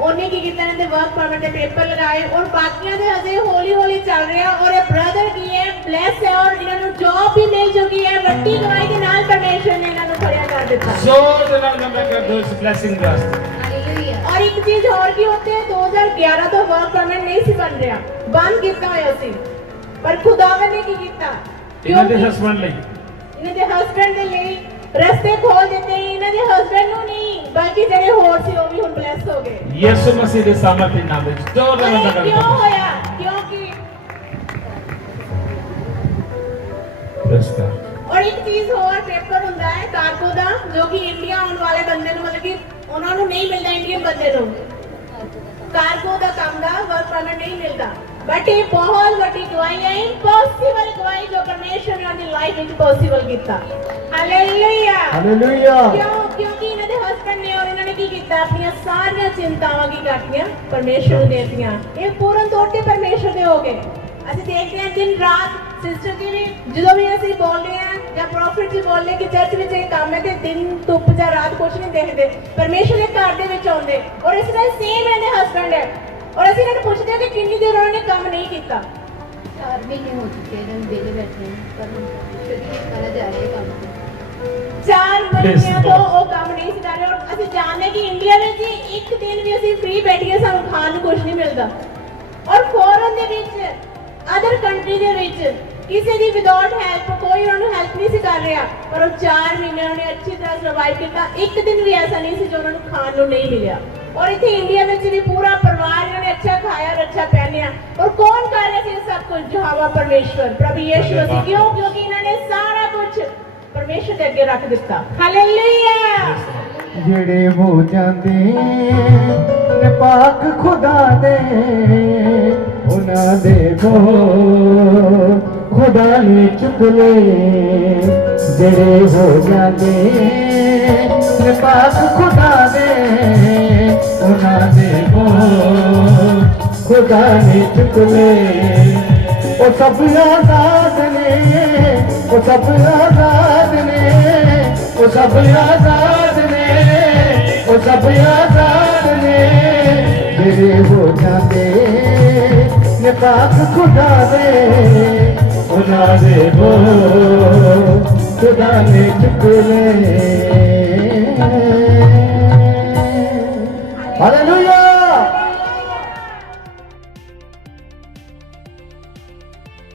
ਉਹਨੇ ਕੀ ਕੀਤਾ, ਇਹਨਾਂ ਦੇ ਵਰਕ ਪਰਮਿਟ ਦੇ ਪੇਪਰ ਲਗਾਏ ਔਰ ਬਾਕੀਆਂ ਦੇ ਹਜੇ ਹੌਲੀ ਹੌਲੀ ਚੱਲ ਰਿਹਾ। ਔਰ ਇਹ ਬ੍ਰਦਰ ਕੀ ਹੈ, ਬਲੈਸ ਹੈ ਔਰ ਇਹਨਾਂ ਨੂੰ ਜੌਬ ਵੀ ਮਿਲ ਚੁੱਕੀ ਹੈ। ਵੱਡੀ ਗਵਾਹੀ ਦੇ ਨਾਲ ਪਰਮੇਸ਼ਰ ਨੇ ਇਹਨਾਂ ਨੂੰ ਖੜਿਆ ਕਰ ਦਿੱਤਾ। जोर से नाम मैं कर दो इस ब्लेसिंग वास्ते। ਹਾਲੇਲੂਇਆ। ਔਰ ਇੱਕ ਚੀਜ਼ ਹੋਰ ਕੀ ਹੁੰਦੀ ਹੈ, 2011 ਤੋਂ ਵਰਕ ਪਰਮਿਟ ਨਹੀਂ ਸੀ ਬਣ ਰਿਹਾ, ਬੰਦ ਕੀਤਾ ਹੋਇਆ ਸੀ, ਪਰ ਖੁਦਾਵੰਦ ਨੇ ਕੀ ਕੀਤਾ, ਇਹਨਾਂ ਦੇ ਕਿਉਂਕਿ ਹਸਬੰਡ ਲਈ ਇਹਨਾਂ ਦੇ ਹਸਬੰਡ ਦੇ ਲਈ ਰਸਤੇ ਖੋਲ ਦਿੱਤੇ। ਇਹਨਾਂ ਦੇ ਹਸਬੰਡ ਨੂੰ ਨਹੀਂ ਬਲਕਿ ਜਿਹੜੇ ਹੋਰ ਸੀ ਉਹ ਵੀ ਹੁਣ ਬਲੈਸ ਹੋ ਗਏ ਯਿਸੂ ਮਸੀਹ ਦੇ ਸਾਮਰਥੀ ਨਾਮ ਵਿੱਚ। जोर से ਔਰ मैं ਇਹ कर ਕਿਉਂ दो ਹੋਇਆ, ਕਿਉਂਕਿ ਔਰ ਇੱਕ ਚੀਜ਼ ਹੋਰ ਪੇਪਰ ਹੁੰਦਾ ਹੈ ਕਾਰਗੋ ਦਾ, ਜੋ ਕਿ ਇੰਡੀਆ ਆਉਣ ਵਾਲੇ ਬੰਦੇ ਨੂੰ ਮਤਲਬ ਕਿ ਉਹਨਾਂ ਨੂੰ ਨਹੀਂ ਮਿਲਦਾ, ਇੰਡੀਅਨ ਬੰਦੇ ਨੂੰ ਕਾਰਗੋ ਦਾ ਕੰਮ ਦਾ ਵਰਕ ਪਰਮਿਟ ਨਹੀਂ ਮਿਲਦਾ। ਬਟ ਇਹ ਬਹੁਤ ਵੱਡੀ ਗਵਾਹੀ ਹੈ, ਇੰਪੋਸੀਬਲ ਗਵਾਹੀ ਜੋ ਪਰਮੇਸ਼ਰ ਨੇ ਆਪਣੀ ਲਾਈਫ ਵਿੱਚ ਪੋਸੀਬਲ ਕੀਤਾ। Hallelujah hallelujah. ਕਿਉਂਕਿ ਇਹਨਾਂ ਦੇ ਹਸਬੰਡ ਨੇ ਔਰ ਇਹਨਾਂ ਨੇ ਕੀ ਕੀਤਾ, ਆਪਣੀਆਂ ਸਾਰੀਆਂ ਚਿੰਤਾਵਾਂ ਕੀ ਕਰਤੀਆਂ, ਪਰਮੇਸ਼ਰ ਨੂੰ ਦੇ ਦਿੱਤੀਆਂ। ਇਹ ਪੂਰਨ ਤੌਰ ਤੇ ਪਰਮੇਸ਼ਰ ਦੇ ਹੋ ਗਏ। ਅਸੀਂ ਦੇਖਦੇ ਹਾਂ ਦਿਨ ਰਾਤ ਸਿਸਟਰ ਜੀ ਵੀ ਜਦੋਂ ਵੀ ਅਸੀਂ ਬੋਲਦੇ ਹਾਂ ਜਾਂ ਪ੍ਰੋਫਿਟ ਜੀ ਬੋਲਦੇ ਕਿ ਚਰਚ ਵਿੱਚ ਇਹ ਕੰਮ ਹੈ ਤੇ ਦਿਨ ਧੁੱਪ ਜਾਂ ਰਾਤ ਕੁਝ ਨਹੀਂ ਦੇਖਦੇ, ਪਰਮੇਸ਼ਰ ਦੇ ਘਰ ਦੇ ਵਿੱਚ ਆਉਂਦੇ। ਔਰ ਇਸ ਤਰ੍ਹਾਂ ਸੇਮ ਇਹਦੇ ਹਸਬੰਡ ਹੈ ਔਰ ਅਸੀਂ ਇਹਨਾਂ ਨੂੰ ਪੁੱਛਦੇ ਹਾਂ ਕਿ ਕਿੰਨੀ ਦੇਰ ਉਹਨਾਂ ਨੇ ਕੰਮ ਨਹੀਂ ਕੀਤਾ। 4 ਮਹੀਨੇ ਹੋ ਚੁੱਕੇ ਇਹਨਾਂ ਨੂੰ ਵਿਹਲੇ ਬੈਠੇ ਨੂੰ, ਪਰ ਸ਼ੁਰੂ ਕਰਾ ਜਾ ਰਹੇ ਕੰਮ ਤੇ। 4 ਮਹੀਨਿਆਂ ਤੋਂ ਉਹ ਕੰਮ ਨਹੀਂ ਸੀ ਕਰ ਰਹੇ। ਔਰ ਅਸੀਂ ਜਾਣਦੇ ਹਾਂ ਕਿ ਇੰਡੀਆ ਵਿੱਚ ਹੀ ਇੱਕ ਦਿਨ ਵੀ ਅਸੀਂ ਫ੍ਰੀ ਬੈਠੀਏ ਸਾਨੂੰ ਖਾਣ ਨੂੰ ਕੁਝ ਨਹੀਂ ਮਿਲਦਾ। ਔਰ ਫੋਰਨ ਦੇ ਵਿੱਚ, ਅਦਰ ਕੰਟਰੀ ਦੇ ਵਿੱਚ ਕਿਸੇ ਦੀ ਵਿਦਆਊਟ ਹੈਲਪ ਕੋਈ ਉਹਨਾਂ ਨੂੰ ਹੈਲਪ ਨਹੀਂ ਸੀ ਕਰ ਰਿਹਾ, ਪਰ ਉਹ 4 ਮਹੀਨੇ ਉਹਨੇ ਅੱਛੀ ਤਰ੍ਹਾਂ ਸਰਵਾਈਵ ਕੀਤਾ। ਇੱਕ ਦਿਨ ਵੀ ਐਸਾ ਨਹੀਂ ਸੀ ਜੋ ਉਹਨਾਂ ਨੂੰ ਖਾਣ ਨੂੰ ਨਹੀਂ ਮਿਲਿਆ। ਔਰ ਇੱਥੇ ਇੰਡੀਆ ਵਿੱਚ ਵੀ ਪੂਰਾ ਪਰਿਵਾਰ ਇਹਨਾਂ ਨੇ ਅੱਛਾ ਖਾਇਆ, ਅੱਛਾ ਪਹਿਨਿਆ। ਔਰ ਕੌਣ ਕਰ ਰਿਹਾ ਸੀ ਇਹ ਸਭ ਕੁਝ? ਯਹੋਵਾ ਪਰਮੇਸ਼ਵਰ, ਪ੍ਰਭੂ ਯਿਸੂ ਮਸੀਹ। ਕਿਉਂ? ਕਿਉਂਕਿ ਇਹਨਾਂ ਨੇ ਸਾਰਾ ਕੁਝ ਪਰਮੇਸ਼ਰ ਦੇ ਅੱਗੇ ਰੱਖ ਦਿੱਤਾ। ਹਾਲੇਲੂਇਆ। ਜਿਹੜੇ ਹੋ ਜਾਂਦੇ ਨੇ ਪਾਕ ਖੁਦਾ ਦੇ, ਉਹਨਾਂ ਦੇ ਕੋਲ ਖੁਦਾ ਨੇ ਚੁੱਕ ਲਏ। ਜਿਹੜੇ ਹੋ ਜਾਂਦੇ ਨੇ ਪਾਕ ਖੁਦਾ ਦੇ, ਉਹਨਾਂ ਦੇ ਕੋਲ ਖੁਦਾ ਨੇ ਚੁੱਕ ਲਏ। ਉਹ ਸਭ ਆਜ਼ਾਦ ਨੇ, ਉਹ ਸਭ ਆਜ਼ਾਦ ਨੇ, ਉਹ ਸਭ ਆਜ਼ਾਦ ਨੇ, ਉਹ ਸਭ ਆਜ਼ਾਦ ਨੇ। ਜਿਹੜੇ ਹੋ ਜਾਂਦੇ ਨੇ ਪਾਕ ਖੁਦਾ ਦੇ, ਉਹਨਾਂ ਦੇ ਕੋਲ ਖੁਦਾ ਨੇ ਚੁੱਕ ਲਏ।